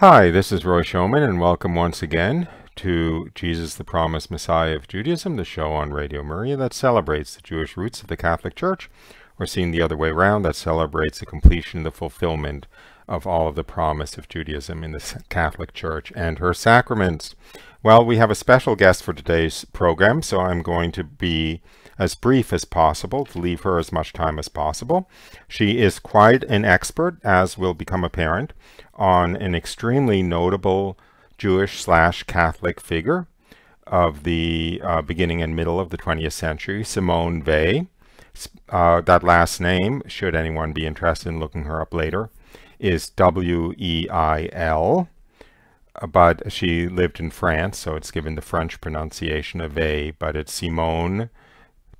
Hi, this is Roy Showman, and welcome once again to Jesus the Promised Messiah of Judaism, the show on Radio Maria that celebrates the Jewish roots of the Catholic Church, or seen the other way around, that celebrates the completion, the fulfillment of all of the promise of Judaism in the Catholic Church and her sacraments. Well, we have a special guest for today's program, so I'm going to be as brief as possible to leave her as much time as possible. She is quite an expert, as will become apparent, on an extremely notable Jewish/Catholic figure of the beginning and middle of the 20th century, Simone Weil. That last name, should anyone be interested in looking her up later, is Weil, but she lived in France, so it's given the French pronunciation of Weil, but it's Simone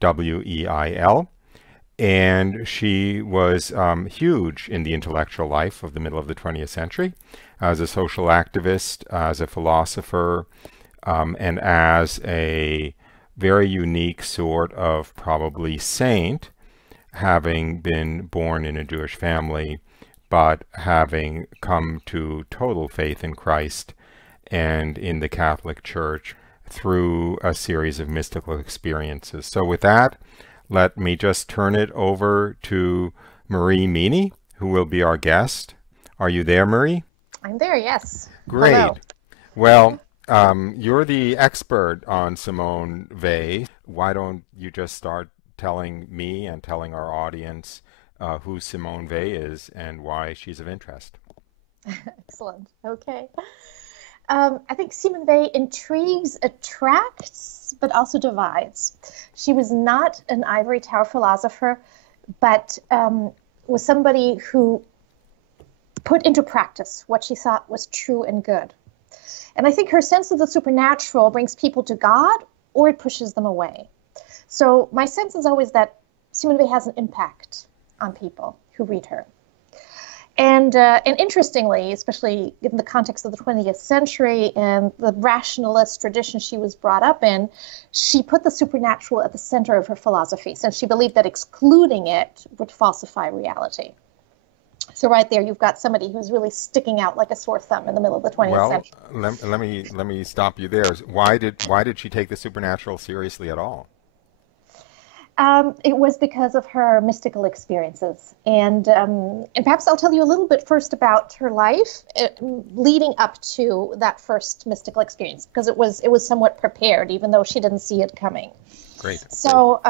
Weil. And she was huge in the intellectual life of the middle of the 20th century as a social activist, as a philosopher, and as a very unique sort of probably saint, having been born in a Jewish family, but having come to total faith in Christ and in the Catholic Church through a series of mystical experiences. So with that, let me just turn it over to Marie Meaney, who will be our guest. Are you there, Marie? I'm there, yes. Great. Hello. Well, you're the expert on Simone Weil. Why don't you just start telling me and telling our audience who Simone Weil is and why she's of interest? Excellent. Okay. I think Simone Weil intrigues, attracts, but also divides. She was not an ivory tower philosopher, but was somebody who put into practice what she thought was true and good. And I think her sense of the supernatural brings people to God, or it pushes them away. So my sense is always that Simone Weil has an impact on people who read her. And interestingly, especially in the context of the 20th century and the rationalist tradition she was brought up in, she put the supernatural at the center of her philosophy, since she believed that excluding it would falsify reality. So right there, you've got somebody who's really sticking out like a sore thumb in the middle of the 20th Well, century. let me stop you there. Why did she take the supernatural seriously at all? It was because of her mystical experiences. And perhaps I'll tell you a little bit first about her life leading up to that first mystical experience, because it was somewhat prepared, even though she didn't see it coming. Great. So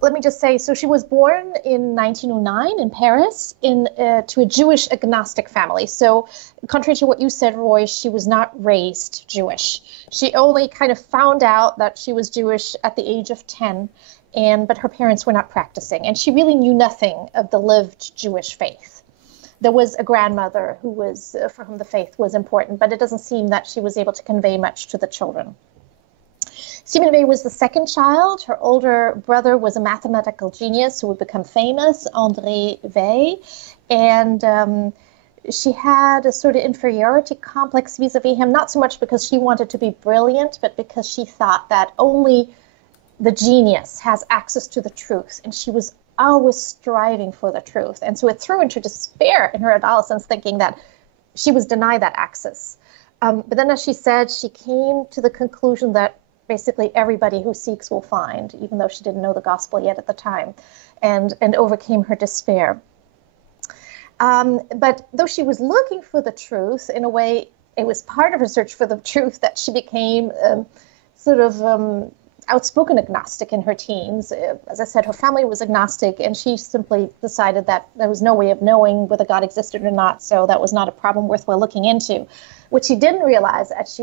let me just say, so she was born in 1909 in Paris to a Jewish agnostic family. So contrary to what you said, Roy, she was not raised Jewish. She only kind of found out that she was Jewish at the age of 10. But her parents were not practicing, and she really knew nothing of the lived Jewish faith. There was a grandmother for whom the faith was important, but it doesn't seem that she was able to convey much to the children. Simone Weil was the second child. Her older brother was a mathematical genius who would become famous, André Weil, and she had a sort of inferiority complex vis-a-vis him, not so much because she wanted to be brilliant, but because she thought that only the genius has access to the truth, and she was always striving for the truth. And so it threw into despair in her adolescence, thinking that she was denied that access. But then, as she said, she came to the conclusion that basically everybody who seeks will find, even though she didn't know the gospel yet at the time, and overcame her despair. But though she was looking for the truth, in a way, it was part of her search for the truth that she became outspoken agnostic in her teens. As I said, her family was agnostic, and she simply decided that there was no way of knowing whether God existed or not, so that was not a problem worthwhile looking into. What she didn't realize, as she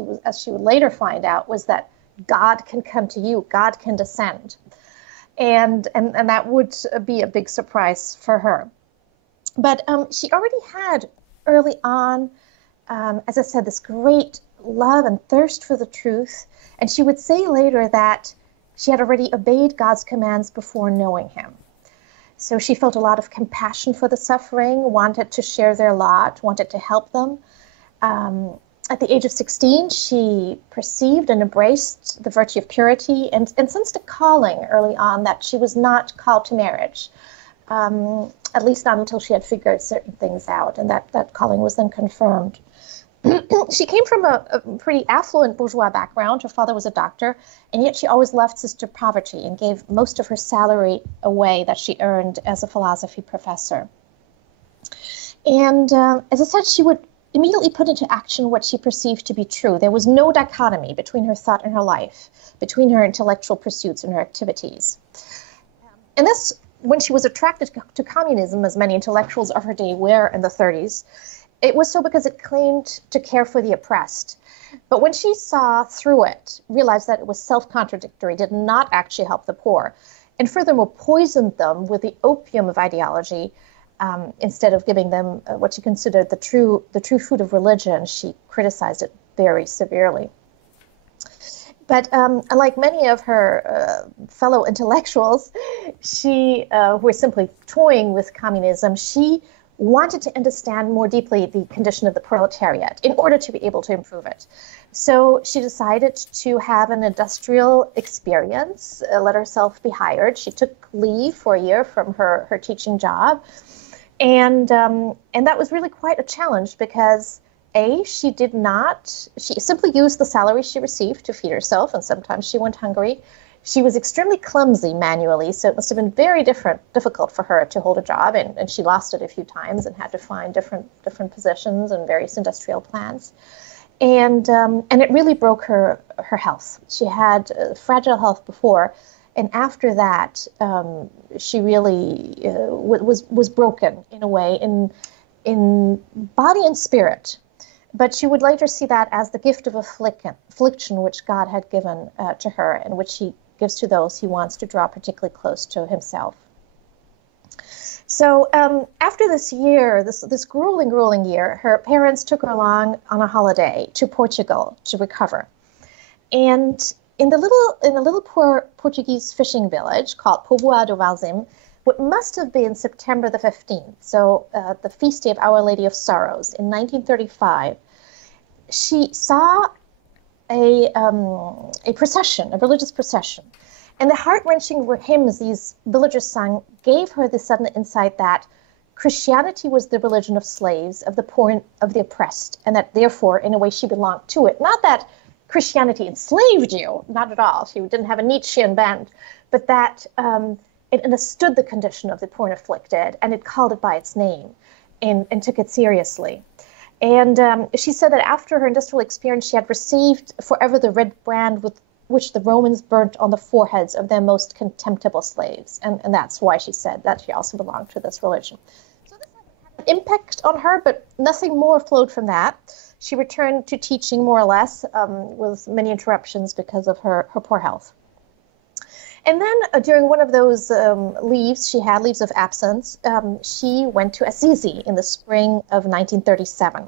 would later find out, was that God can come to you, God can descend. And that would be a big surprise for her. But she already had early on, as I said, this great love and thirst for the truth. And she would say later that she had already obeyed God's commands before knowing him. So she felt a lot of compassion for the suffering, wanted to share their lot, wanted to help them. At the age of 16, she perceived and embraced the virtue of purity and sensed a calling early on that she was not called to marriage, at least not until she had figured certain things out, and that calling was then confirmed. She came from a pretty affluent bourgeois background. Her father was a doctor, and yet she always left sister poverty and gave most of her salary away that she earned as a philosophy professor. And as I said, she would immediately put into action what she perceived to be true. There was no dichotomy between her thought and her life, between her intellectual pursuits and her activities. And this, when she was attracted to communism, as many intellectuals of her day were in the 30s, it was so because it claimed to care for the oppressed. But when she saw through it, realized that it was self-contradictory, did not actually help the poor, and furthermore poisoned them with the opium of ideology, instead of giving them what she considered the true food of religion, she criticized it very severely. But unlike many of her fellow intellectuals, she who were simply toying with communism, she wanted to understand more deeply the condition of the proletariat in order to be able to improve it. So she decided to have an industrial experience, let herself be hired. She took leave for a year from her teaching job. And that was really quite a challenge because, she simply used the salary she received to feed herself, and sometimes she went hungry. She was extremely clumsy manually, so it must have been very difficult for her to hold a job, and she lost it a few times and had to find different positions and various industrial plants. And it really broke her health. She had fragile health before, and after that, she really was broken in a way, in body and spirit. But she would later see that as the gift of affliction which God had given to her, and which he gives to those he wants to draw particularly close to himself. So after this year, this grueling year, her parents took her along on a holiday to Portugal to recover. And in the little poor Portuguese fishing village called Povoado do Varzim, what must have been September the 15th, so the feast day of Our Lady of Sorrows in 1935, she saw a procession, a religious procession. And the heart-wrenching hymns these villagers sang gave her the sudden insight that Christianity was the religion of slaves, of the poor and of the oppressed, and that therefore, in a way, she belonged to it. Not that Christianity enslaved you, not at all. She didn't have a Nietzschean bent, but that it understood the condition of the poor and afflicted, and it called it by its name and took it seriously. And she said that after her industrial experience, she had received forever the red brand with which the Romans burnt on the foreheads of their most contemptible slaves. And that's why she said that she also belonged to this religion. So this had an impact on her, but nothing more flowed from that. She returned to teaching more or less, with many interruptions because of her poor health. And then during one of those leaves of absence, she went to Assisi in the spring of 1937.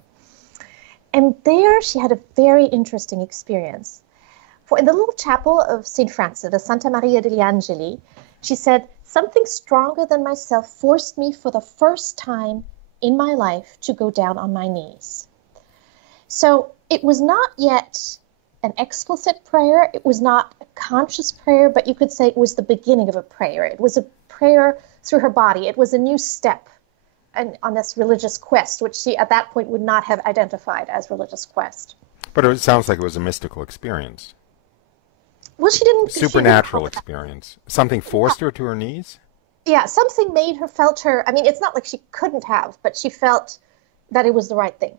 And there she had a very interesting experience. For in the little chapel of St. Francis, the Santa Maria degli Angeli, she said, "Something stronger than myself forced me for the first time in my life to go down on my knees." So it was not yet an explicit prayer. It was not a conscious prayer, but you could say it was the beginning of a prayer. It was a prayer through her body. It was a new step on this religious quest, which she at that point would not have identified as religious quest. But it sounds like it was a mystical experience. Well, she didn't. Supernatural experience. Something forced her to her knees? Yeah, something felt her. I mean, it's not like she couldn't have, but she felt that it was the right thing.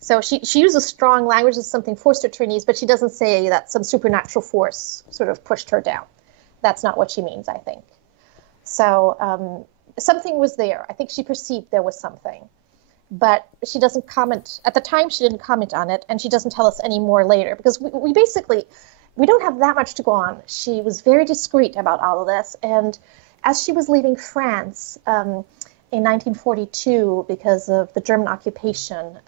So she uses strong language as something forced her to her knees, but she doesn't say that some supernatural force sort of pushed her down. That's not what she means, I think. So something was there. I think she perceived there was something. But she doesn't comment. At the time, she didn't comment on it, and she doesn't tell us any more later, because we don't have that much to go on. She was very discreet about all of this, and as she was leaving France in 1942 because of the German occupation,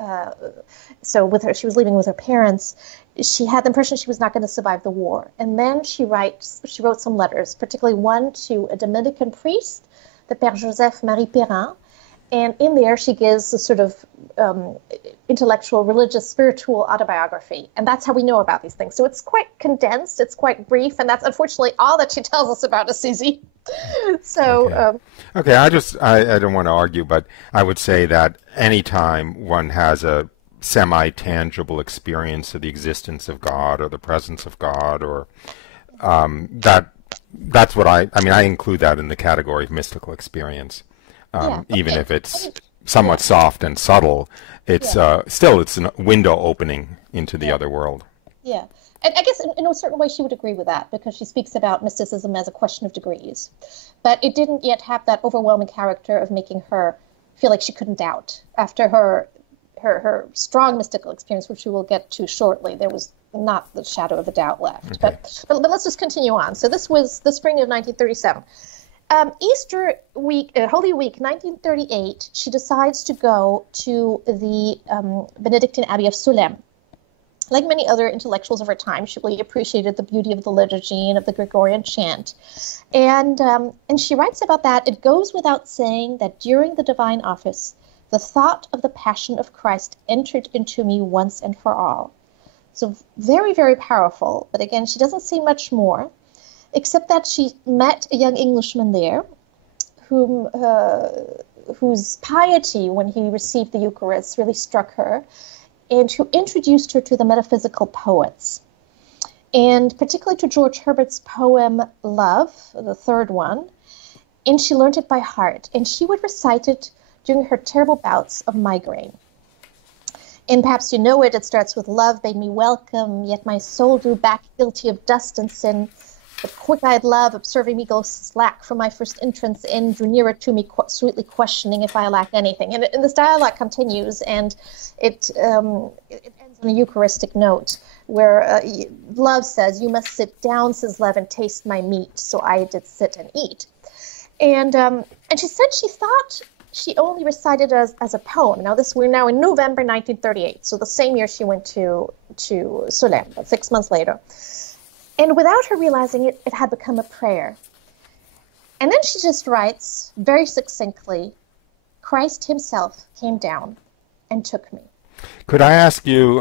she was leaving with her parents, she had the impression she was not going to survive the war. And then she wrote some letters, particularly one to a Dominican priest, the Père Joseph Marie Perrin. And in there, she gives a sort of intellectual, religious, spiritual autobiography. And that's how we know about these things. So it's quite condensed, it's quite brief, and that's unfortunately all that she tells us about Assisi. So, okay, I don't want to argue, but I would say that anytime one has a semi-tangible experience of the existence of God or the presence of God, or that's what I include that in the category of mystical experience. Even if it's somewhat soft and subtle, it's still it's a window opening into the other world. Yeah. And I guess in a certain way she would agree with that, because she speaks about mysticism as a question of degrees. But it didn't yet have that overwhelming character of making her feel like she couldn't doubt. After her strong mystical experience, which we will get to shortly, there was not the shadow of a doubt left. Okay. But let's just continue on. So this was the spring of 1937. Easter week, Holy Week, 1938, she decides to go to the Benedictine Abbey of Solesmes. Like many other intellectuals of her time, she really appreciated the beauty of the liturgy and of the Gregorian chant. And she writes about that: "It goes without saying that during the divine office, the thought of the passion of Christ entered into me once and for all." So very, very powerful. But again, she doesn't say much more, except that she met a young Englishman there whose piety when he received the Eucharist really struck her, and who introduced her to the metaphysical poets, and particularly to George Herbert's poem Love, the third one, and she learned it by heart, and she would recite it during her terrible bouts of migraine. And perhaps you know it. It starts with, "Love bade me welcome, yet my soul drew back guilty of dust and sin. But quick-eyed love, observing me go slack from my first entrance in, drew nearer to me, sweetly questioning if I lacked anything." And this dialogue continues, and it ends on a Eucharistic note, where love says, "You must sit down, says love, and taste my meat." So I did sit and eat. And she said she thought she only recited it as a poem. Now we're now in November 1938, so the same year she went to Solesmes, but 6 months later. And without her realizing it, it had become a prayer. And then she just writes very succinctly, "Christ himself came down and took me." Could I ask you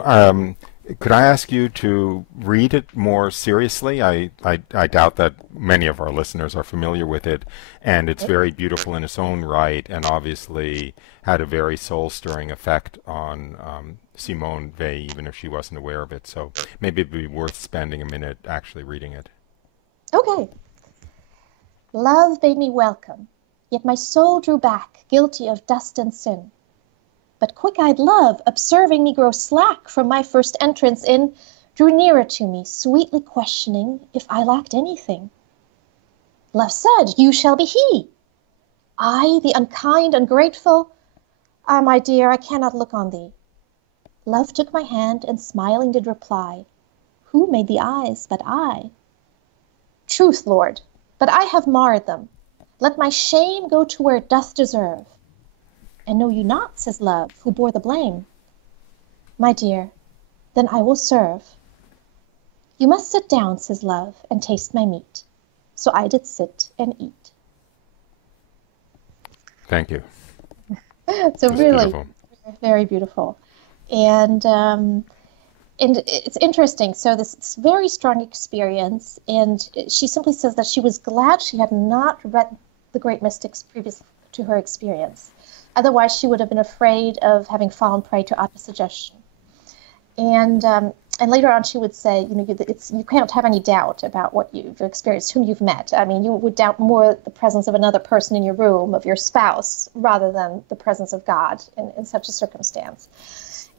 to read it more seriously? I doubt that many of our listeners are familiar with it, and it's very beautiful in its own right, and obviously had a very soul-stirring effect on Simone Weil, even if she wasn't aware of it. So maybe it'd be worth spending a minute actually reading it. Okay. "Love bade me welcome, yet my soul drew back, guilty of dust and sin. But quick-eyed love, observing me grow slack from my first entrance in, drew nearer to me, sweetly questioning if I lacked anything. Love said, 'You shall be he.' I, the unkind, ungrateful, 'Ah, my dear, I cannot look on thee.' Love took my hand and smiling did reply, 'Who made the eyes but I?' 'Truth, Lord, but I have marred them. Let my shame go to where it doth deserve.' 'And know you not,' says love, 'who bore the blame?' 'My dear, then I will serve.' 'You must sit down,' says love, 'and taste my meat.' So I did sit and eat." Thank you. So That's really, beautiful. very beautiful. And it's interesting. So this very strong experience, and she simply says that she was glad she had not read the great mystics previous to her experience. Otherwise, she would have been afraid of having fallen prey to autosuggestion. And later on, she would say, you can't have any doubt about what you've experienced, whom you've met. I mean, you would doubt more the presence of another person in your room, of your spouse, rather than the presence of God in such a circumstance.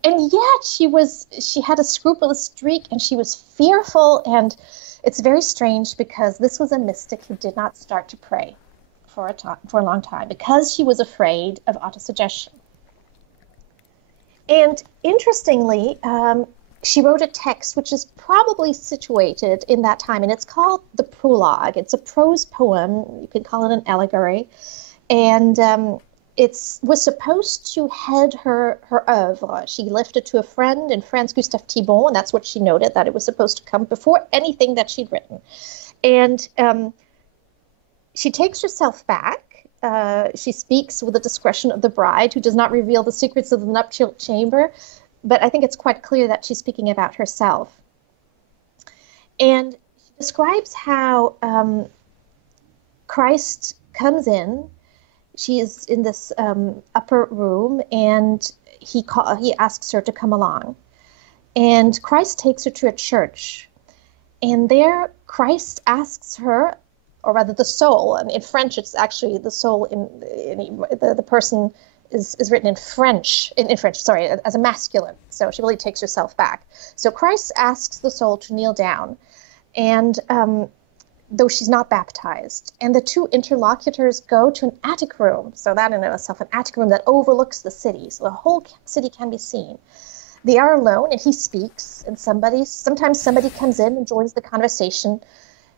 And yet, she had a scrupulous streak, and she was fearful. And it's very strange, because this was a mystic who did not start to pray for a long time, because she was afraid of autosuggestion. And interestingly, she wrote a text which is probably situated in that time, and it's called the Prologue. It's a prose poem. You could call it an allegory. And it was supposed to head her oeuvre. She left it to a friend in France, Gustave Thibon, and that's what she noted, that it was supposed to come before anything that she'd written. And she takes herself back. She speaks with the discretion of the bride, who does not reveal the secrets of the nuptial chamber, but I think it's quite clear that she's speaking about herself. And she describes how Christ comes in. She is in this upper room, and he asks her to come along. And Christ takes her to a church. And there Christ asks her, or rather the soul, and in French it's actually the soul, the person is written in French, sorry, as a masculine. So she really takes herself back. So Christ asks the soul to kneel down, and though she's not baptized, and the two interlocutors go to an attic room. So that in itself, an attic room that overlooks the city, so the whole city can be seen. They are alone, and he speaks, and sometimes somebody comes in and joins the conversation.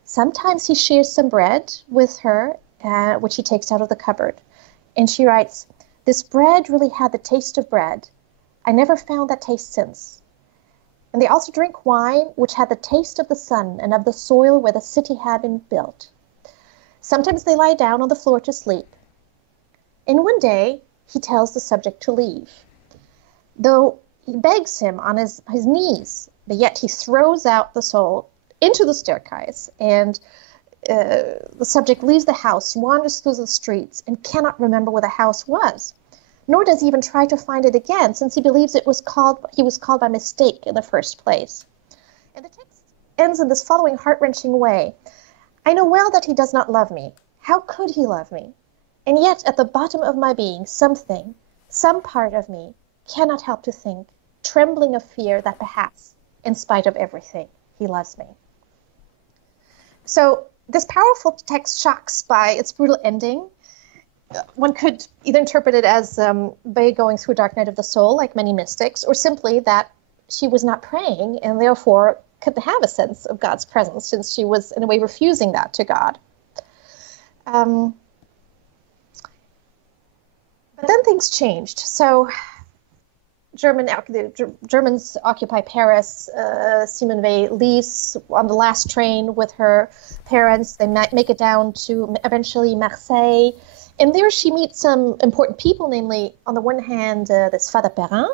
Sometimes he shares some bread with her, which he takes out of the cupboard. And she writes, "This bread really had the taste of bread. I never found that taste since." And they also drink wine, which had the taste of the sun and of the soil where the city had been built. Sometimes they lie down on the floor to sleep. And one day, he tells the subject to leave. Though he begs him on his knees, but yet he throws out the soul into the staircase, and the subject leaves the house, wanders through the streets, and cannot remember where the house was. Nor does he even try to find it again, since he believes he was called by mistake in the first place. And the text ends in this following heart-wrenching way. "I know well that he does not love me. How could he love me? And yet at the bottom of my being, some part of me, cannot help to think, trembling of fear, that perhaps, in spite of everything, he loves me." So this powerful text shocks by its brutal ending. One could either interpret it as Bay going through a dark night of the soul, like many mystics, or simply that she was not praying and therefore could have a sense of God's presence, since she was, in a way, refusing that to God. But then things changed. So the Germans occupy Paris. Simone Weil leaves on the last train with her parents. They make it down to eventually Marseille. And there she meets some important people, namely, on the one hand, this Father Perrin,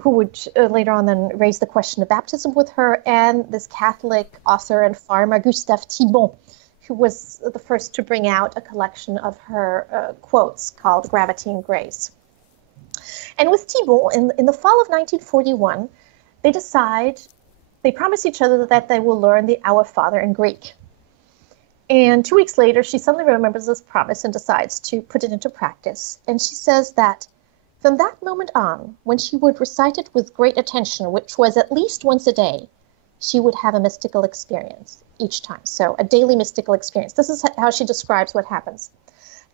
who would later on then raise the question of baptism with her, and this Catholic author and farmer, Gustave Thibon, who was the first to bring out a collection of her quotes called Gravity and Grace. And with Thibon, in the fall of 1941, they promise each other that they will learn the Our Father in Greek. And 2 weeks later, she suddenly remembers this promise and decides to put it into practice. And she says that from that moment on, when she would recite it with great attention, which was at least once a day, she would have a mystical experience each time. So a daily mystical experience. This is how she describes what happens.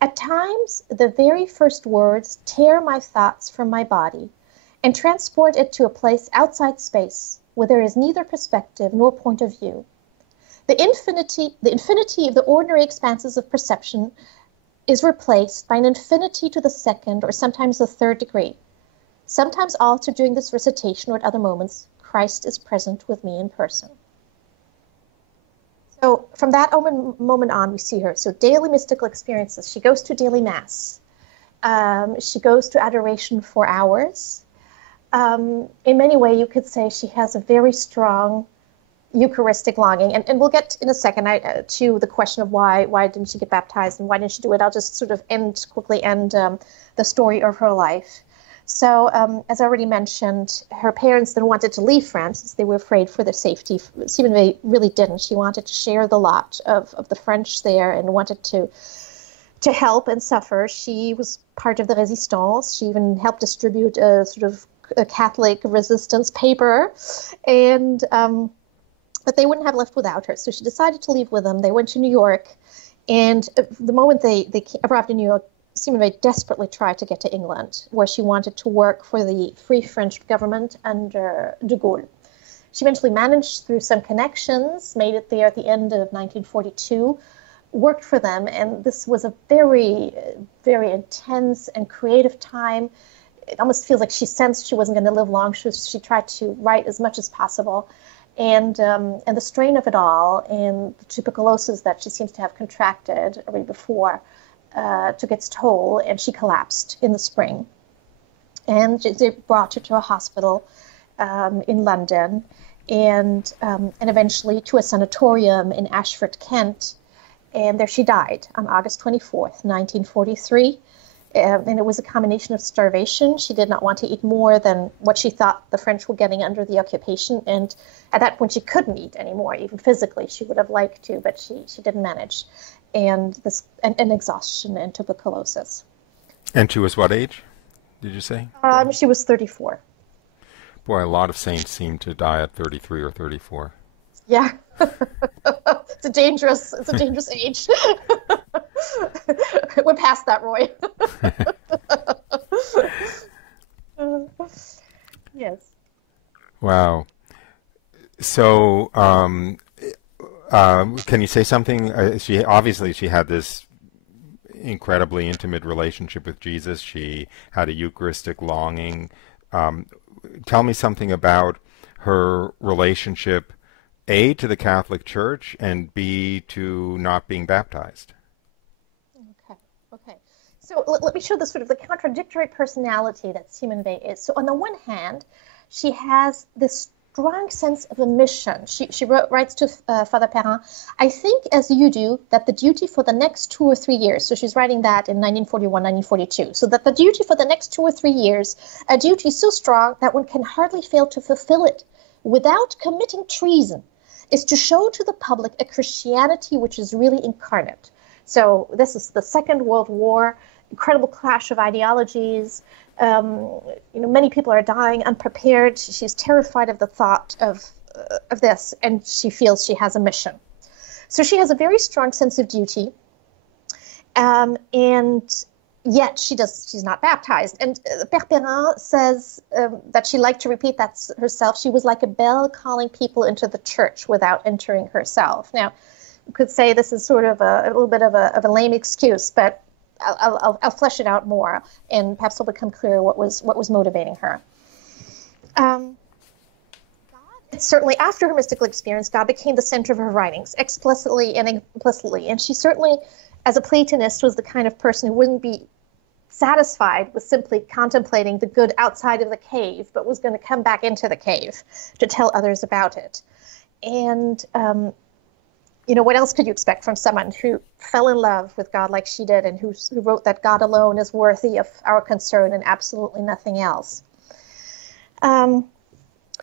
"At times, the very first words tear my thoughts from my body and transport it to a place outside space where there is neither perspective nor point of view. The infinity of the ordinary expanses of perception is replaced by an infinity to the second or sometimes the third degree. Sometimes also during this recitation or at other moments, Christ is present with me in person." So from that moment on, we see her. So daily mystical experiences. She goes to daily mass. She goes to adoration for hours. In many ways, you could say she has a very strong Eucharistic longing. And we'll get in a second to the question of why didn't she get baptized and why didn't she do it. I'll just sort of quickly end the story of her life. So as I already mentioned, her parents then wanted to leave France since they were afraid for their safety. Simone Weil really didn't. She wanted to share the lot of the French there and wanted to help and suffer. She was part of the resistance. She even helped distribute a sort of a Catholic resistance paper, and but they wouldn't have left without her. So she decided to leave with them. They went to New York, and the moment they arrived in New York, Simone Weil desperately tried to get to England, where she wanted to work for the Free French government under de Gaulle. She eventually managed through some connections, made it there at the end of 1942, worked for them, and this was a very, very intense and creative time. It almost feels like she sensed she wasn't going to live long. She tried to write as much as possible. And the strain of it all and the tuberculosis that she seems to have contracted already before took its toll, and she collapsed in the spring. And they brought her to a hospital in London and eventually to a sanatorium in Ashford, Kent. And there she died on August 24th, 1943. And it was a combination of starvation. She did not want to eat more than what she thought the French were getting under the occupation. And at that point, she couldn't eat anymore, even physically. She would have liked to, but she didn't manage. And exhaustion and tuberculosis. And she was what age, did you say? She was 34. Boy, a lot of saints seem to die at 33 or 34. Yeah. It's a dangerous age. We're past that, Roy. Yes. Wow. So, can you say something? She had this incredibly intimate relationship with Jesus. She had a Eucharistic longing. Tell me something about her relationship, A, to the Catholic Church, and B, to not being baptized. Okay. So let me show the sort of the contradictory personality that Simone Weil is. So on the one hand, she has this strong sense of a mission. She writes to Father Perrin, I think as you do, that the duty for the next 2 or 3 years, so she's writing that in 1941, 1942, so that the duty for the next 2 or 3 years, a duty so strong that one can hardly fail to fulfill it without committing treason, is to show to the public a Christianity which is really incarnate. So this is the Second World War, incredible clash of ideologies. Many people are dying unprepared. She's terrified of the thought of this, and she feels she has a mission. So she has a very strong sense of duty, and yet she's not baptized. And Père Perrin says that she liked to repeat that herself. She was like a bell calling people into the church without entering herself. Now, you could say this is sort of a little bit of a lame excuse, but I'll flesh it out more, and perhaps it'll become clear what was motivating her. Certainly, after her mystical experience, God became the center of her writings, explicitly and implicitly. And she certainly, as a Platonist, was the kind of person who wouldn't be satisfied with simply contemplating the good outside of the cave, but was going to come back into the cave to tell others about it. And what else could you expect from someone who fell in love with God like she did, and who wrote that God alone is worthy of our concern and absolutely nothing else?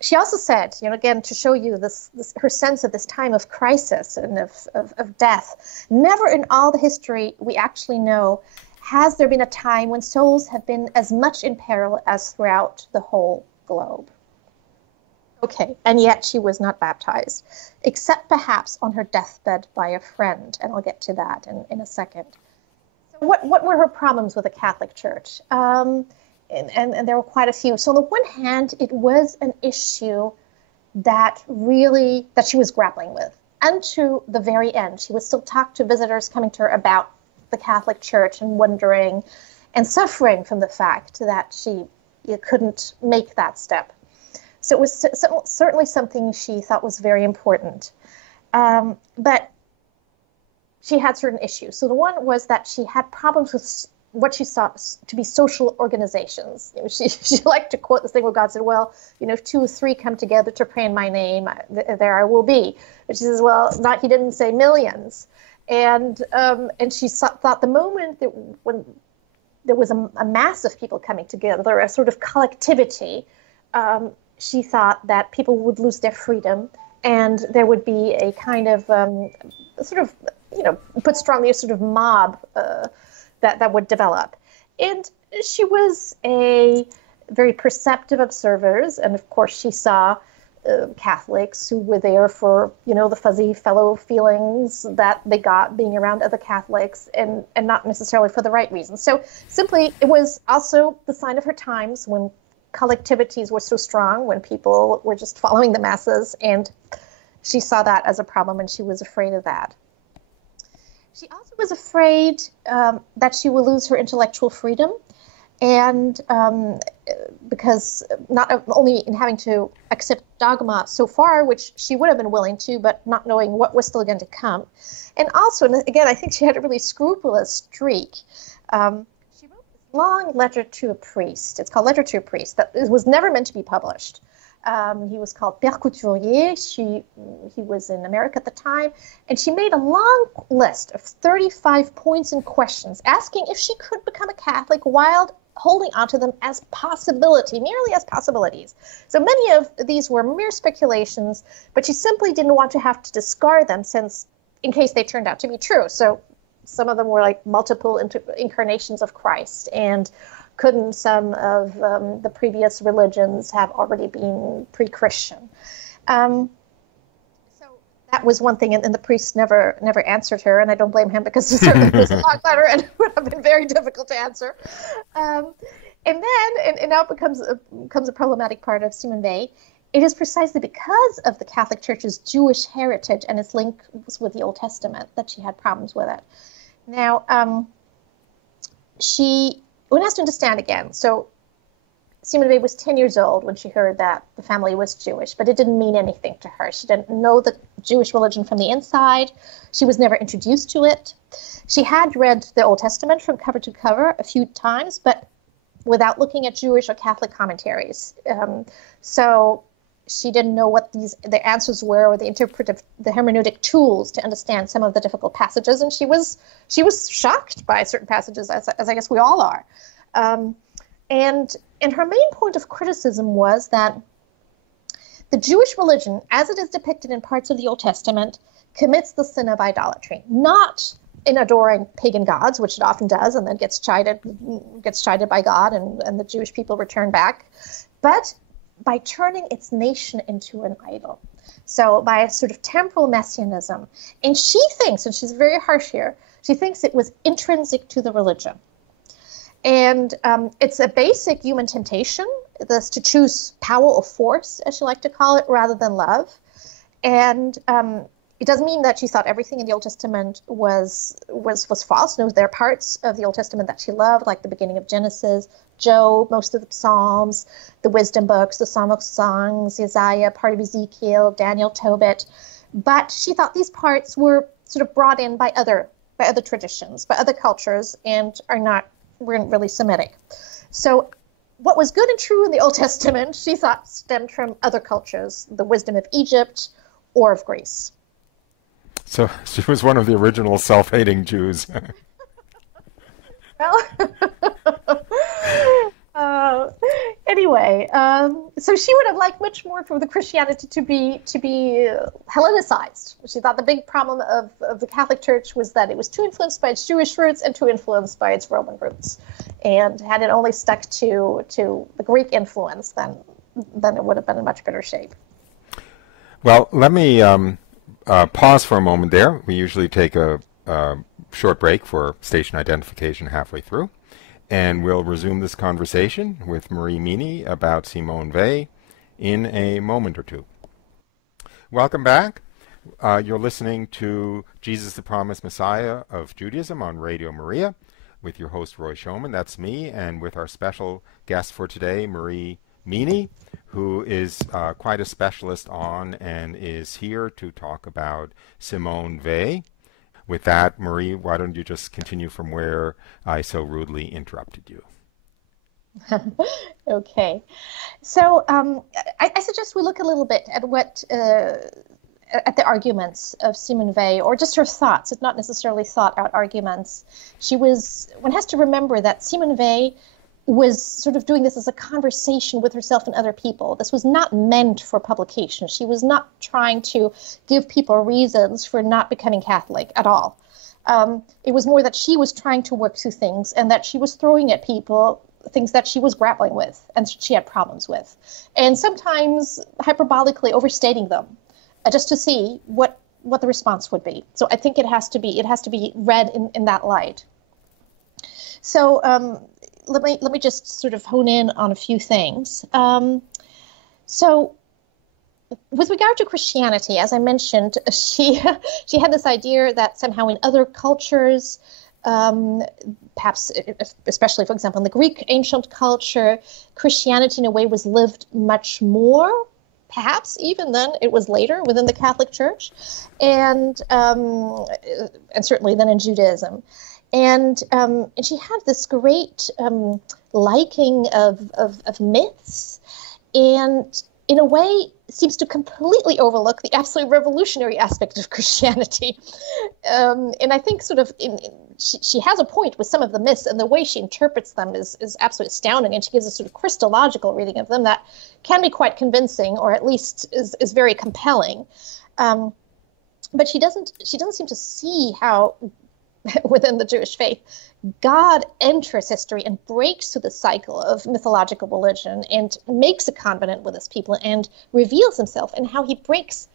She also said, again, to show you this her sense of this time of crisis and of death, never in all the history we actually know has there been a time when souls have been as much in peril as throughout the whole globe. Okay, and yet she was not baptized, except perhaps on her deathbed by a friend, and I'll get to that in a second. So what were her problems with the Catholic Church? And there were quite a few. So on the one hand, it was an issue that she was grappling with. And to the very end, she would still talk to visitors coming to her about the Catholic Church and wondering and suffering from the fact that she couldn't make that step. So it was certainly something she thought was very important. But she had certain issues. So the one was that she had problems with what she saw to be social organizations. She liked to quote this thing where God said, well, if 2 or 3 come together to pray in my name, there I will be. But she says, well, he didn't say millions. And she thought the moment that when there was a mass of people coming together, a sort of collectivity, she thought that people would lose their freedom, and there would be a kind of put strongly, a sort of mob that would develop. And she was a very perceptive observer, and of course she saw Catholics who were there for, the fuzzy fellow feelings that they got being around other Catholics, and not necessarily for the right reasons. So simply, it was also the sign of her times when collectivities were so strong, when people were just following the masses, and she saw that as a problem, and she was afraid of that. She also was afraid that she would lose her intellectual freedom, and because not only in having to accept dogma so far, which she would have been willing to, but not knowing what was still going to come. And also, and again, I think she had a really scrupulous streak. Long letter to a priest. It's called Letter to a Priest. That it was never meant to be published. He was called Père Couturier. He was in America at the time, and she made a long list of 35 points and questions asking if she could become a Catholic while holding onto them as possibility, merely as possibilities. So many of these were mere speculations, but she simply didn't want to have to discard them since, in case they turned out to be true. So some of them were like multiple incarnations of Christ, and couldn't some of the previous religions have already been pre-Christian? So that was one thing, and the priest never answered her, and I don't blame him, because it certainly was a long letter and it would have been very difficult to answer. And now it becomes a problematic part of Simone Weil. It is precisely because of the Catholic Church's Jewish heritage and its link with the Old Testament that she had problems with it. Now, one has to understand again. So Simone Weil was 10 years old when she heard that the family was Jewish, but it didn't mean anything to her. She didn't know the Jewish religion from the inside. She was never introduced to it. She had read the Old Testament from cover to cover a few times, but without looking at Jewish or Catholic commentaries. So she didn't know what the answers were, or the hermeneutic tools to understand some of the difficult passages, and she was shocked by certain passages, as I guess we all are. And her main point of criticism was that the Jewish religion, as it is depicted in parts of the Old Testament, commits the sin of idolatry, not in adoring pagan gods, which it often does, and then gets chided by God, and the Jewish people return back, but by turning its nation into an idol. So by a sort of temporal messianism. And she thinks, and she's very harsh here, she thinks it was intrinsic to the religion. And it's a basic human temptation, this to choose power or force, as she liked to call it, rather than love. And it doesn't mean that she thought everything in the Old Testament was false. No, there are parts of the Old Testament that she loved, like the beginning of Genesis, Job, most of the Psalms, the wisdom books, the Song of Songs, Isaiah, part of Ezekiel, Daniel, Tobit. But she thought these parts were sort of brought in by other traditions, by other cultures, and weren't really Semitic. So what was good and true in the Old Testament, she thought, stemmed from other cultures, the wisdom of Egypt or of Greece. So she was one of the original self-hating Jews. Well, anyway, so she would have liked much more for the Christianity to be Hellenicized. She thought the big problem of the Catholic Church was that it was too influenced by its Jewish roots and too influenced by its Roman roots. And had it only stuck to the Greek influence, then it would have been in much better shape. Well, let me pause for a moment there. We usually take a short break for station identification halfway through, and we'll resume this conversation with Marie Meaney about Simone Weil in a moment or two. Welcome back. You're listening to Jesus the Promised Messiah of Judaism on Radio Maria with your host Roy Schoeman, that's me, and with our special guest for today, Marie Meaney, who is quite a specialist on and is here to talk about Simone Weil. With that, Marie, why don't you just continue from where I so rudely interrupted you? Okay. So I suggest we look a little bit at at the arguments of Simone Weil, or just her thoughts. It's not necessarily thought-out arguments. One has to remember that Simone Weil was sort of doing this as a conversation with herself and other people. This was not meant for publication. She was not trying to give people reasons for not becoming Catholic at all. It was more that she was trying to work through things, and that she was throwing at people things that she was grappling with and she had problems with. And sometimes hyperbolically overstating them, just to see what the response would be. So I think it has to be read in that light. So let me just sort of hone in on a few things. So with regard to Christianity, as I mentioned, she had this idea that somehow in other cultures, perhaps especially, for example, in the Greek ancient culture, Christianity in a way was lived much more, perhaps even than it was later within the Catholic Church, and certainly then in Judaism. And she had this great liking of myths, and in a way, seems to completely overlook the absolutely revolutionary aspect of Christianity. And I think she has a point with some of the myths, and the way she interprets them is absolutely astounding, and she gives a sort of Christological reading of them that can be quite convincing, or at least is very compelling. But she doesn't seem to see how within the Jewish faith, God enters history and breaks through the cycle of mythological religion and makes a covenant with his people and reveals himself, and how he breaks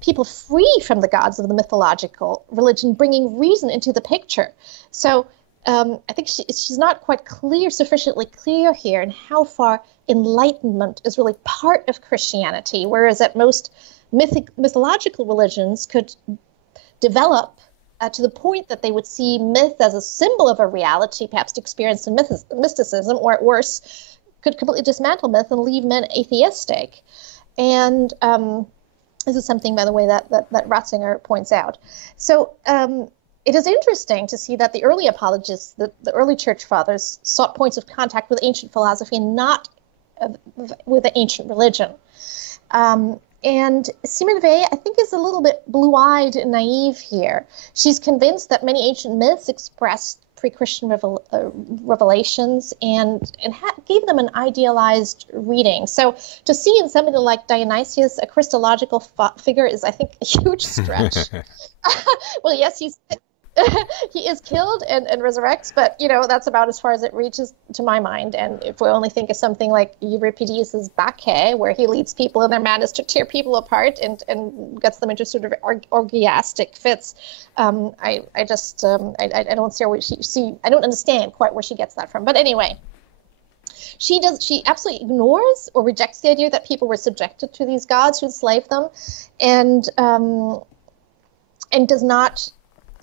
people free from the gods of the mythological religion, bringing reason into the picture. So I think she's not quite sufficiently clear here in how far enlightenment is really part of Christianity, whereas at most mythological religions could develop to the point that they would see myth as a symbol of a reality, perhaps experienced in mysticism, or at worst, could completely dismantle myth and leave men atheistic. And this is something, by the way, that Ratzinger points out. So it is interesting to see that the early apologists, the early church fathers, sought points of contact with ancient philosophy and not with the ancient religion. And Simone Weil, I think, is a little bit blue-eyed and naive here. She's convinced that many ancient myths expressed pre-Christian revelations and gave them an idealized reading. So to see in somebody like Dionysius a Christological figure is, I think, a huge stretch. Well, yes, he is killed and resurrects, but that's about as far as it reaches to my mind. And if we only think of something like Euripides' Bacchae, where he leads people in their madness to tear people apart and gets them into sort of orgiastic fits, I don't see I don't understand quite where she gets that from. But anyway, she absolutely ignores or rejects the idea that people were subjected to these gods who enslaved them, and does not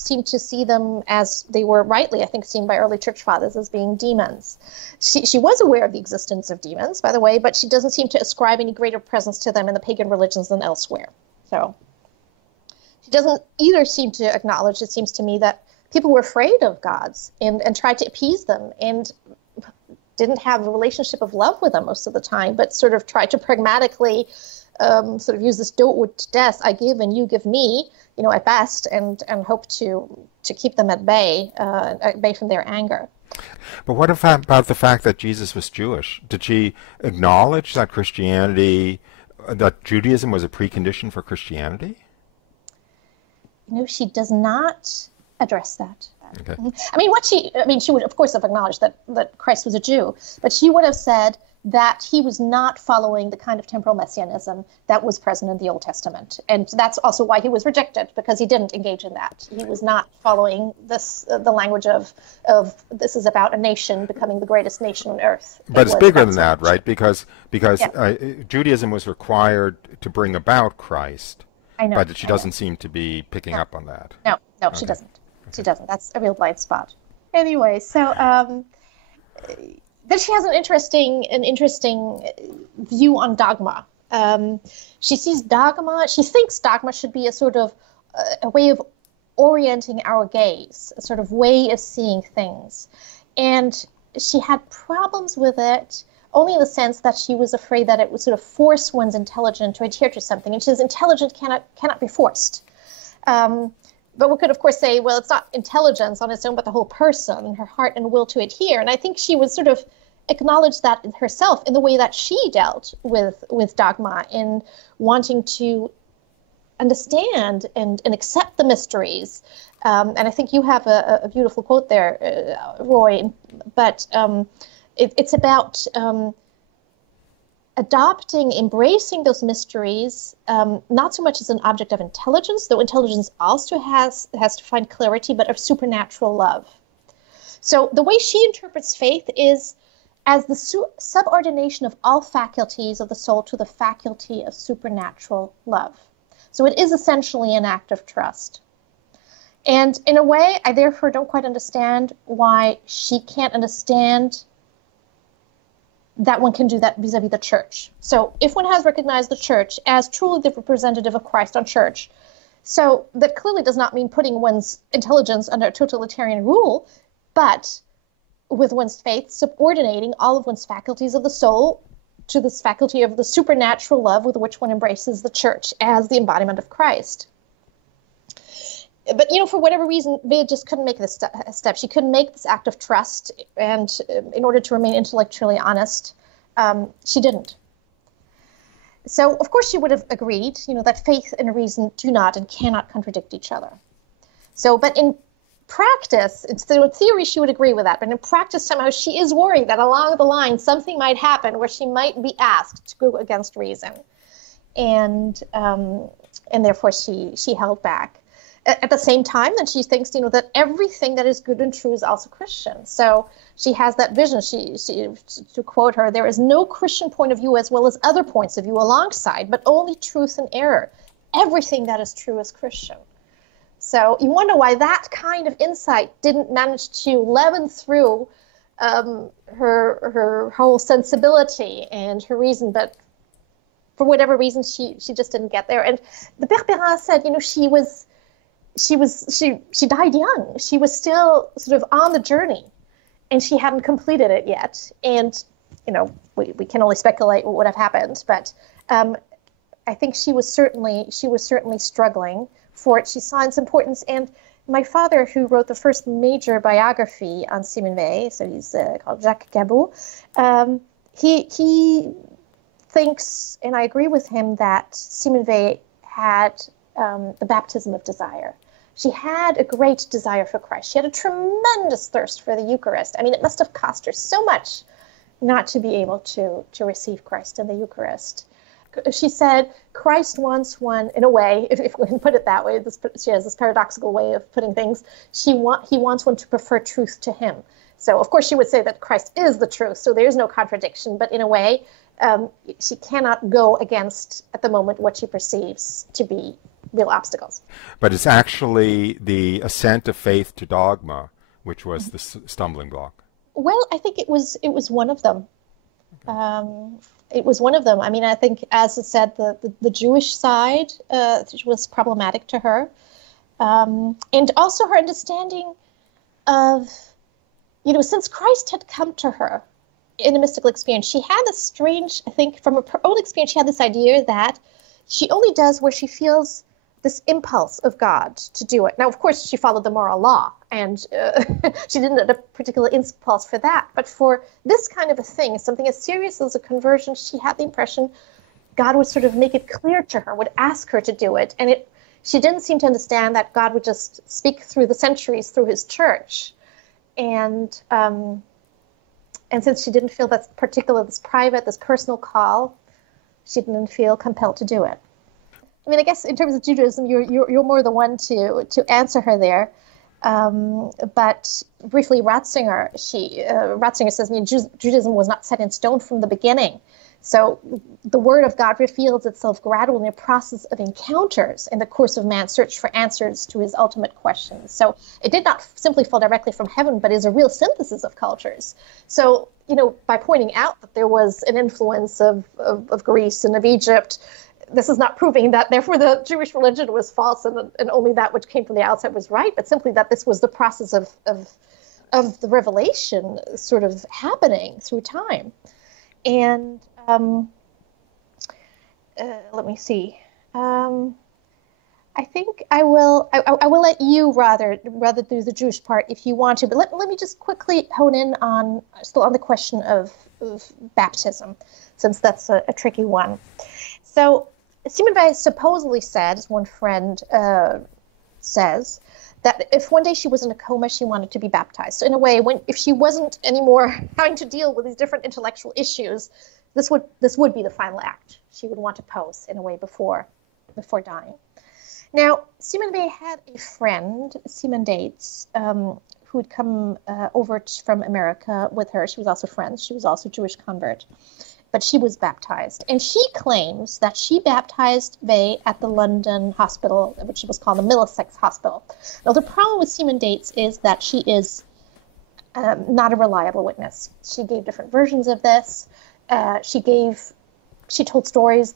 seem to see them as they were rightly, I think, seen by early church fathers as being demons. She was aware of the existence of demons, by the way, but she doesn't seem to ascribe any greater presence to them in the pagan religions than elsewhere. So she doesn't either seem to acknowledge, it seems to me, that people were afraid of gods and tried to appease them and didn't have a relationship of love with them most of the time, but sort of tried to pragmatically sort of use this do ut des, I give and you give me, at best, and hope to keep them at bay from their anger. But what about the fact that Jesus was Jewish? Did she acknowledge that that Judaism was a precondition for Christianity? She does not address that. Okay. She would, of course, have acknowledged that Christ was a Jew, but she would have said that he was not following the kind of temporal messianism that was present in the Old Testament. And that's also why he was rejected, because he didn't engage in that. He was not following the language of this is about a nation becoming the greatest nation on earth. But it's bigger than that, right? Because Judaism was required to bring about Christ. I know. But she doesn't seem to be picking up on that. No, okay. She doesn't. Okay. She doesn't. That's a real blind spot. Anyway, so then she has an interesting view on dogma. She sees dogma. She thinks dogma should be a sort of a way of orienting our gaze, a sort of way of seeing things, and she had problems with it only in the sense that she was afraid that it would sort of force one's intelligence to adhere to something, and she says intelligence cannot be forced. But we could, of course, say, well, it's not intelligence on its own, but the whole person, her heart and will to adhere. And I think she would sort of acknowledge that herself in the way that she dealt with dogma, in wanting to understand and accept the mysteries. And I think you have a beautiful quote there, Roy, but it's about embracing those mysteries, not so much as an object of intelligence, though intelligence also has to find clarity, but of supernatural love. So the way she interprets faith is as the subordination of all faculties of the soul to the faculty of supernatural love. So it is essentially an act of trust. And in a way, I therefore don't quite understand why she can't understand that one can do that vis-a-vis the church. So if one has recognized the church as truly the representative of Christ on church, so that clearly does not mean putting one's intelligence under totalitarian rule, but with one's faith subordinating all of one's faculties of the soul to this faculty of the supernatural love with which one embraces the church as the embodiment of Christ. But, for whatever reason, Weil just couldn't make this step. She couldn't make this act of trust, and in order to remain intellectually honest, she didn't. So, of course, she would have agreed, that faith and reason do not and cannot contradict each other. So, but in practice, in theory, she would agree with that. But in practice, somehow she is worried that along the line, something might happen where she might be asked to go against reason. And therefore, she held back. At the same time, then she thinks, that everything that is good and true is also Christian. So she has that vision. She to quote her, there is no Christian point of view as well as other points of view alongside, but only truth and error. Everything that is true is Christian. So you wonder why that kind of insight didn't manage to leaven through her whole sensibility and her reason, but for whatever reason, she just didn't get there. And the Père said, she died young. She was still sort of on the journey, and she hadn't completed it yet. And, we can only speculate what would have happened, but I think she was certainly struggling for it. She saw its importance. And my father, who wrote the first major biography on Simone Weil, so he's called Jacques Cabot, he thinks, and I agree with him, that Simone Weil had the baptism of desire. She had a great desire for Christ. She had a tremendous thirst for the Eucharist. I mean, it must have cost her so much not to be able to receive Christ in the Eucharist. She said, Christ wants one, in a way, if we can put it that way, she has this paradoxical way of putting things, he wants one to prefer truth to him. So, of course, she would say that Christ is the truth, so there's no contradiction, but in a way, she cannot go against, at the moment, what she perceives to be real obstacles. But it's actually the assent of faith to dogma, which was the stumbling block. Well, I think it was one of them. It was one of them. I mean, I think, as I said, the Jewish side was problematic to her. And also her understanding of, since Christ had come to her in a mystical experience, she had this strange, I think, from her own experience, she had this idea that she only does where she feels this impulse of God to do it. Now, of course, she followed the moral law, and she didn't have a particular impulse for that. But for this kind of a thing, something as serious as a conversion, she had the impression God would sort of make it clear to her, would ask her to do it. And she didn't seem to understand that God would just speak through the centuries, through his church. And since she didn't feel this private, this personal call, she didn't feel compelled to do it. I mean, I guess in terms of Judaism, you're more the one to answer her there. But briefly, Ratzinger says Judaism was not set in stone from the beginning. So the Word of God reveals itself gradually in a process of encounters in the course of man's search for answers to his ultimate questions. So it did not simply fall directly from heaven, but is a real synthesis of cultures. So, by pointing out that there was an influence of Greece and of Egypt, this is not proving that, therefore, the Jewish religion was false and only that which came from the outside was right, but simply that this was the process of the revelation sort of happening through time. And let me see. I think I will let you rather do the Jewish part if you want to, but let me just quickly hone in on the question of baptism, since that's a tricky one. So Simone Weil supposedly said, as one friend says, that if one day she was in a coma, she wanted to be baptized. So in a way, if she wasn't anymore having to deal with these different intellectual issues, this would be the final act she would want to pose in a way before dying. Now, Simone Weil had a friend, Simone Dates, who had come over from America with her. She was also friends. She was also a Jewish convert. But she was baptized. And she claims that she baptized Weil at the London hospital, which was called the Middlesex Hospital. Now, the problem with Simone Dates is that she is not a reliable witness. She gave different versions of this. She told stories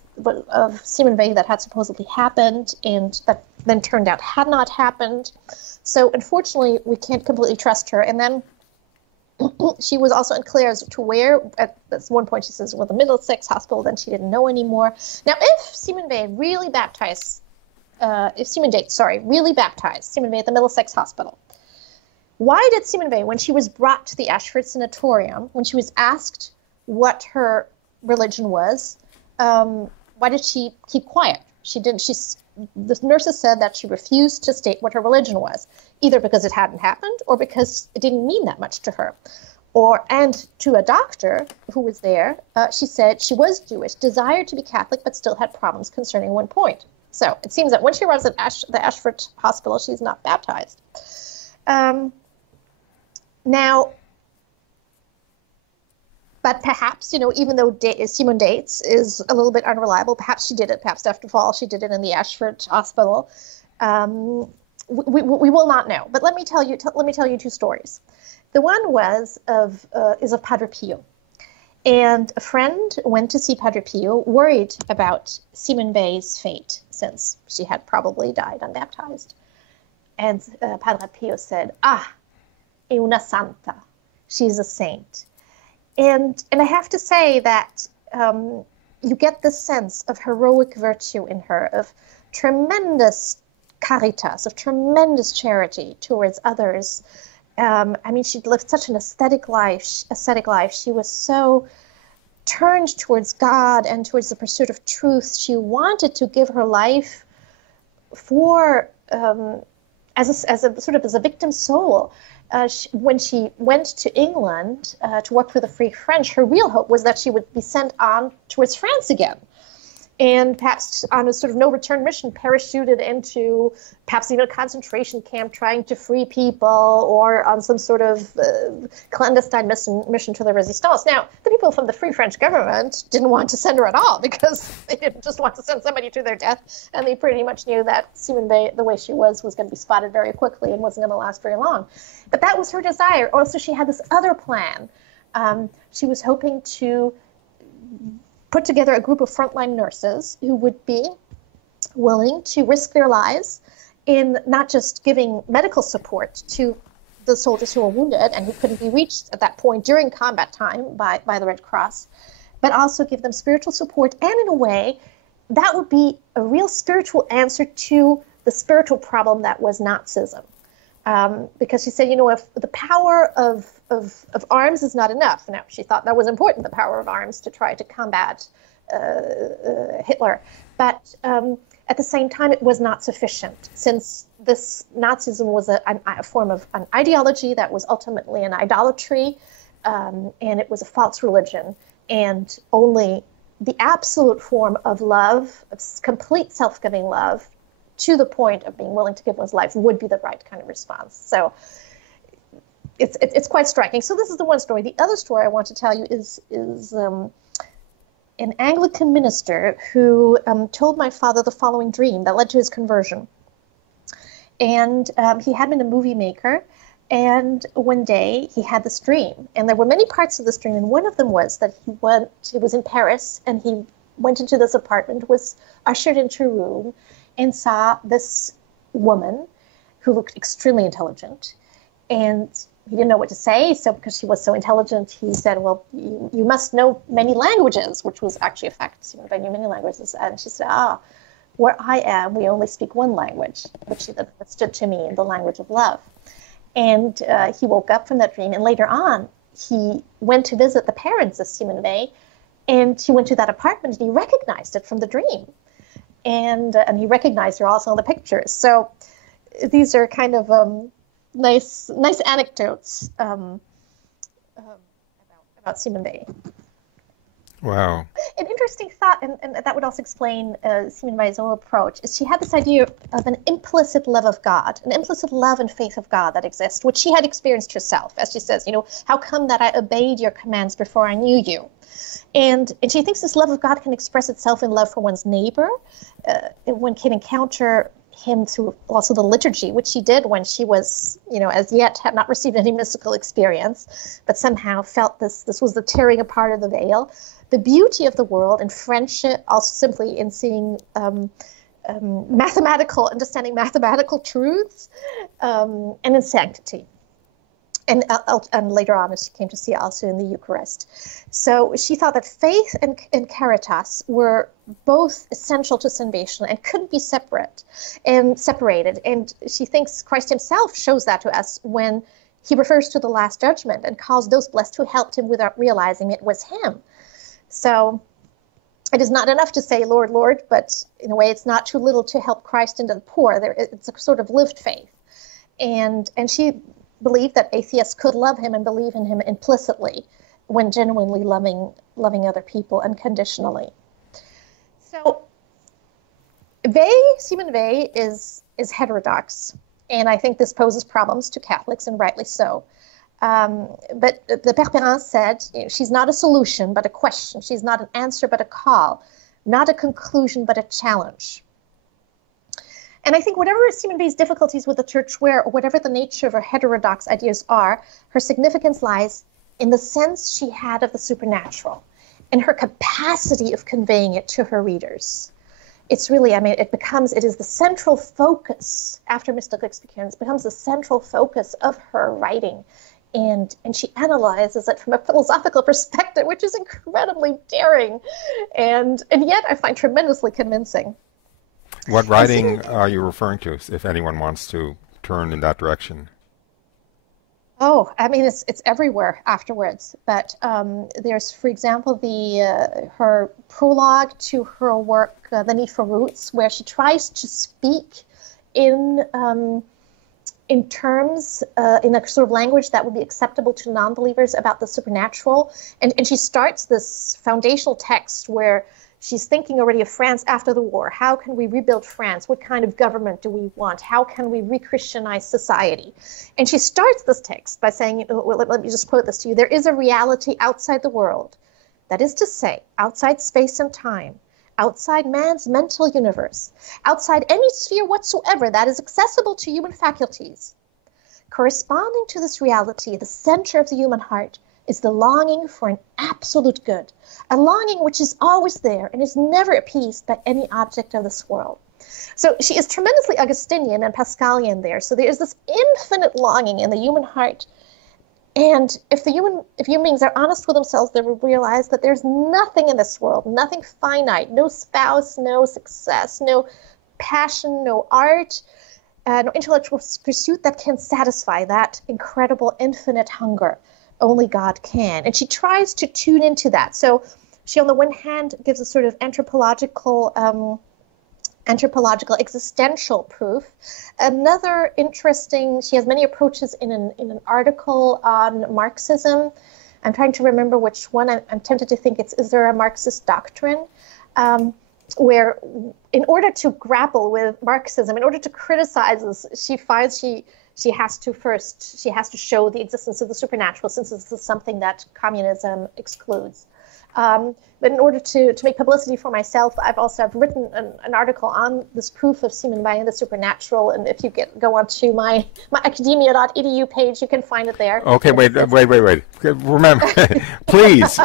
of Simone Weil that had supposedly happened and that then turned out had not happened. So, unfortunately, we can't completely trust her. And then She was also unclear as to where. At one point, she says, well, the Middlesex Hospital. Then she didn't know anymore. Now, if Simone Weil really baptized, really baptized Simone Weil at the Middlesex Hospital, why did Simone Weil, when she was brought to the Ashford Sanatorium, when she was asked what her religion was, why did she keep quiet? The nurses said that she refused to state what her religion was, either because it hadn't happened or because it didn't mean that much to her. And to a doctor who was there, she said she was Jewish, desired to be Catholic, but still had problems concerning one point. So it seems that when she arrives at the Ashford Hospital, she's not baptized. But perhaps, even though Simone dates is a little bit unreliable, perhaps she did it. Perhaps after all, she did it in the Ashford Hospital. We will not know. But let me tell you two stories. The one is of Padre Pio, and a friend went to see Padre Pio, worried about Simone Weil's fate, since she had probably died unbaptized. And Padre Pio said, "Ah, è una santa. She's a saint." And I have to say that you get this sense of heroic virtue in her, of tremendous caritas, of tremendous charity towards others. She lived such an ascetic life. She was so turned towards God and towards the pursuit of truth. She wanted to give her life for as a victim soul. When she went to England to work for the Free French, her real hope was that she would be sent on towards France again, and perhaps on a sort of no-return mission, parachuted into perhaps even a concentration camp trying to free people, or on some sort of clandestine mission to the Resistance. Now, the people from the Free French government didn't want to send her at all, because they didn't just want to send somebody to their death, and they pretty much knew that Simone Weil, the way she was going to be spotted very quickly and wasn't going to last very long. But that was her desire. Also, she had this other plan. She was hoping to put together a group of frontline nurses who would be willing to risk their lives in not just giving medical support to the soldiers who were wounded and who couldn't be reached at that point during combat time by the Red Cross, but also give them spiritual support. And in a way, that would be a real spiritual answer to the spiritual problem that was Nazism. Because she said, if the power of arms is not enough. Now, she thought that was important, the power of arms, to try to combat Hitler. But at the same time, it was not sufficient, since this Nazism was a form of an ideology that was ultimately an idolatry, and it was a false religion. And only the absolute form of love, of complete self-giving love, to the point of being willing to give one's life, would be the right kind of response. So it's quite striking. So this is the one story. The other story I want to tell you is an Anglican minister who told my father the following dream that led to his conversion. And he had been a movie maker, and one day he had this dream. And there were many parts of this dream, and one of them was that he was in Paris, and he went into this apartment, was ushered into a room, and saw this woman who looked extremely intelligent. And he didn't know what to say, so because she was so intelligent, he said, "Well, you must know many languages," which was actually a fact. I knew many languages. And she said, "Where I am, we only speak one language," which she understood to mean the language of love. And he woke up from that dream, and later on, he went to visit the parents of Simone Weil, and he went to that apartment, and he recognized it from the dream. And he recognized her also in the pictures. So these are kind of nice anecdotes about Simone Weil. Wow. An interesting thought, and that would also explain Simone Weil's own approach, is she had this idea of an implicit love of God, an implicit love and faith of God that exists, which she had experienced herself. As she says, how come that I obeyed your commands before I knew you? And she thinks this love of God can express itself in love for one's neighbor. One can encounter him through also the liturgy, which she did when she was, as yet had not received any mystical experience, but somehow felt this was the tearing apart of the veil. The beauty of the world and friendship, also simply in seeing understanding mathematical truths, and in sanctity. and later on, as she came to see also in the Eucharist. So she thought that faith and caritas were both essential to salvation and couldn't be separated. And she thinks Christ himself shows that to us when he refers to the Last Judgment and calls those blessed who helped him without realizing it was him. So it is not enough to say, Lord, Lord, but in a way, it's not too little to help Christ into the poor. It's a sort of lived faith. And she believed that atheists could love him and believe in him implicitly when genuinely loving other people unconditionally. So Simone Weil is heterodox, and I think this poses problems to Catholics, and rightly so. But the Père Perrin said, she's not a solution, but a question. She's not an answer, but a call. Not a conclusion, but a challenge. And I think whatever Simone Weil's difficulties with the church were, or whatever the nature of her heterodox ideas are, her significance lies in the sense she had of the supernatural and her capacity of conveying it to her readers. It's really, it is the central focus, after Mystical Experience, becomes the central focus of her writing. And she analyzes it from a philosophical perspective, which is incredibly daring, and yet I find tremendously convincing. What writing are you referring to, if anyone wants to turn in that direction? Oh, it's everywhere afterwards. But there's, for example, her prologue to her work, The Need for Roots, where she tries to speak in terms, in a sort of language that would be acceptable to non-believers about the supernatural. And she starts this foundational text where she's thinking already of France after the war. How can we rebuild France? What kind of government do we want? How can we re-Christianize society? And she starts this text by saying, let me just quote this to you. There is a reality outside the world. That is to say, outside space and time, outside man's mental universe, outside any sphere whatsoever that is accessible to human faculties. Corresponding to this reality, the center of the human heart is the longing for an absolute good, a longing which is always there and is never appeased by any object of this world. So she is tremendously Augustinian and Pascalian there. So there is this infinite longing in the human heart. And if human beings are honest with themselves, they will realize that there's nothing in this world, nothing finite, no spouse, no success, no passion, no art, no intellectual pursuit that can satisfy that incredible infinite hunger. Only God can. And she tries to tune into that. So she, on the one hand, gives a sort of anthropological existential proof. Another interesting, she has many approaches in an article on Marxism. I'm trying to remember which one. I'm tempted to think is there a Marxist doctrine? Where in order to grapple with Marxism, in order to criticize this, she finds she has to show the existence of the supernatural, since this is something that communism excludes. But in order to make publicity for myself, I've written an article on this proof of Simone Weil and the supernatural. And if you go onto my academia.edu page, you can find it there. Okay, wait. Remember, please,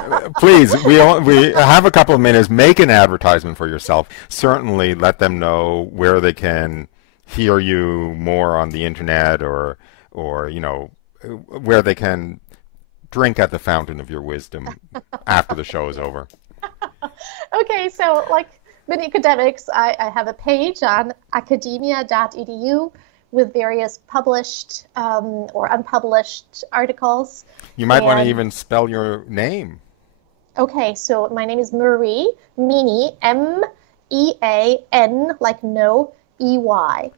we have a couple of minutes. Make an advertisement for yourself. Certainly let them know where they can hear you more on the internet, or where they can drink at the fountain of your wisdom after the show is over. Okay, so like many academics, I have a page on academia.edu with various published or unpublished articles. You might want to even spell your name. Okay, so my name is Marie, Meaney, M-E-A-N, like no, E-Y.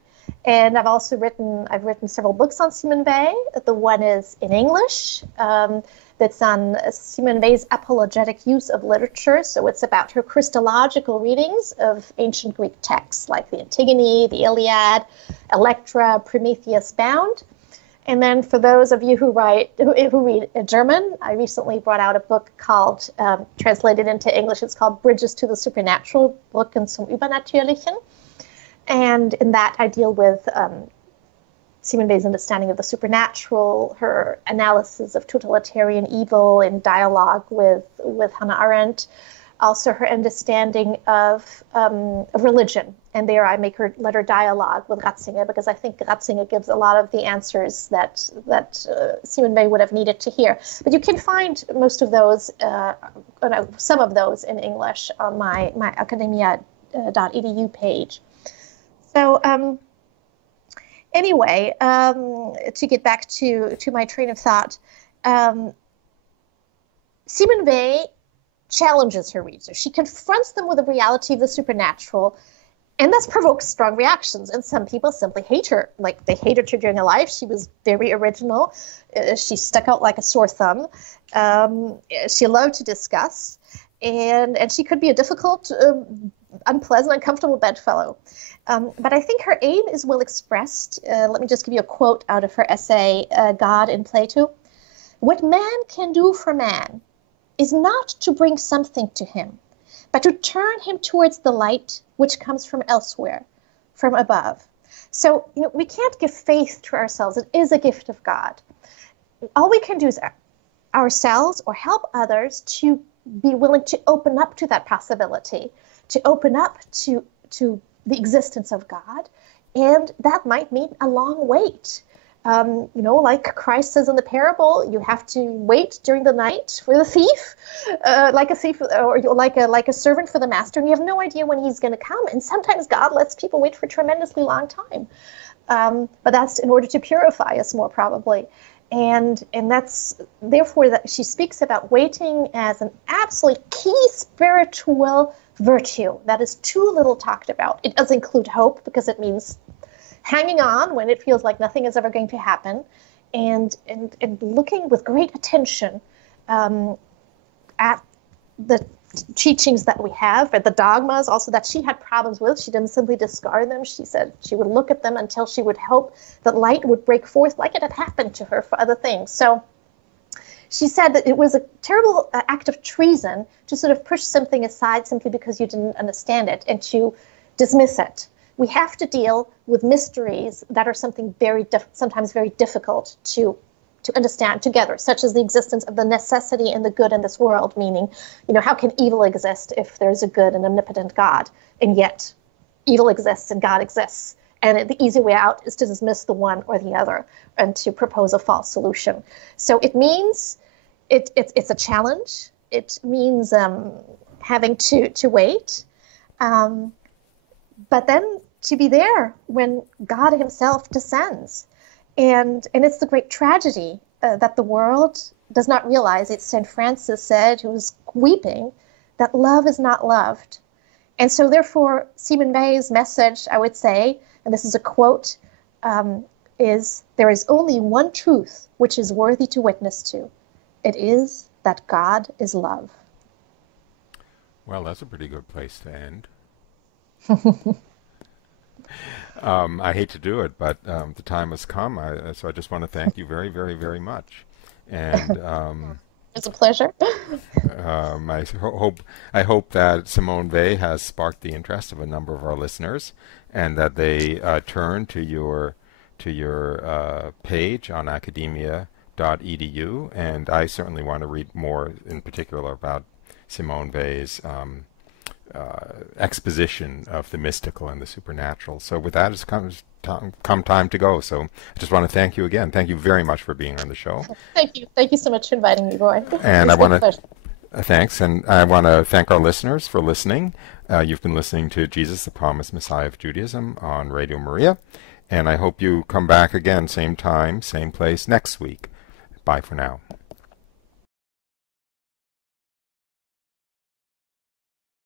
And I've written several books on Simone Weil. The one is in English, that's on Simone Weil's apologetic use of literature. So it's about her Christological readings of ancient Greek texts like the Antigone, the Iliad, Electra, Prometheus Bound. And then for those of you who read German, I recently brought out a book called, translated into English, it's called Bridges to the Supernatural, Brücken zum Übernatürlichen. And in that, I deal with Simone Weil's understanding of the supernatural, her analysis of totalitarian evil in dialogue with Hannah Arendt, also her understanding of religion. And there I make her let her dialogue with Ratzinger, because I think Ratzinger gives a lot of the answers that Simone Weil would have needed to hear. But you can find most of those, some of those in English on my academia.edu page. So anyway, to get back to my train of thought, Simone Weil challenges her readers. She confronts them with the reality of the supernatural, and this provokes strong reactions. And some people simply hate her. Like, they hated her during her life. She was very original. She stuck out like a sore thumb. She loved to discuss. And she could be a difficult, unpleasant, uncomfortable bedfellow. But I think her aim is well expressed. Let me just give you a quote out of her essay, God in Plato. "What man can do for man is not to bring something to him, but to turn him towards the light which comes from elsewhere, from above." So, we can't give faith to ourselves. It is a gift of God. All we can do is ourselves or help others to be willing to open up to that possibility, to open up to the existence of God. And that might mean a long wait. Like Christ says in the parable, you have to wait during the night for the thief, like a thief, or like a servant for the master, and you have no idea when he's going to come. And sometimes God lets people wait for a tremendously long time, but that's in order to purify us, more probably. And that's therefore that she speaks about waiting as an absolutely key spiritual virtue that is too little talked about. It does include hope, because it means hanging on when it feels like nothing is ever going to happen, and looking with great attention at the teachings that we have, at the dogmas also that she had problems with. She didn't simply discard them. She said she would look at them until she would hope that light would break forth, like it had happened to her for other things. So she said that it was a terrible act of treason to sort of push something aside simply because you didn't understand it, and to dismiss it. We have to deal with mysteries that are something sometimes very difficult to understand together, such as the existence of the necessity and the good in this world, meaning, how can evil exist if there's a good and omnipotent God, and yet evil exists and God exists? And the easy way out is to dismiss the one or the other and to propose a false solution. So it means it's a challenge. It means having to wait, but then to be there when God himself descends. And it's the great tragedy that the world does not realize. It's St. Francis said, who was weeping, that love is not loved. And so therefore, Simone Weil's message, I would say, and this is a quote, is, "There is only one truth which is worthy to witness to. It is that God is love." Well, that's a pretty good place to end. I hate to do it, but the time has come. So I just want to thank you very, very, very much. And it's a pleasure. I hope that Simone Weil has sparked the interest of a number of our listeners, and that they turn to your page on academia.edu. And I certainly want to read more, in particular, about Simone Weil's exposition of the mystical and the supernatural. So with that, it's come time to go. So I just want to thank you again. Thank you very much for being on the show. Thank you. Thank you so much for inviting me, Roy. And I want to thanks, and I want to thank our listeners for listening. You've been listening to Jesus, the Promised Messiah of Judaism on Radio Maria, and I hope you come back again, same time, same place next week. Bye for now.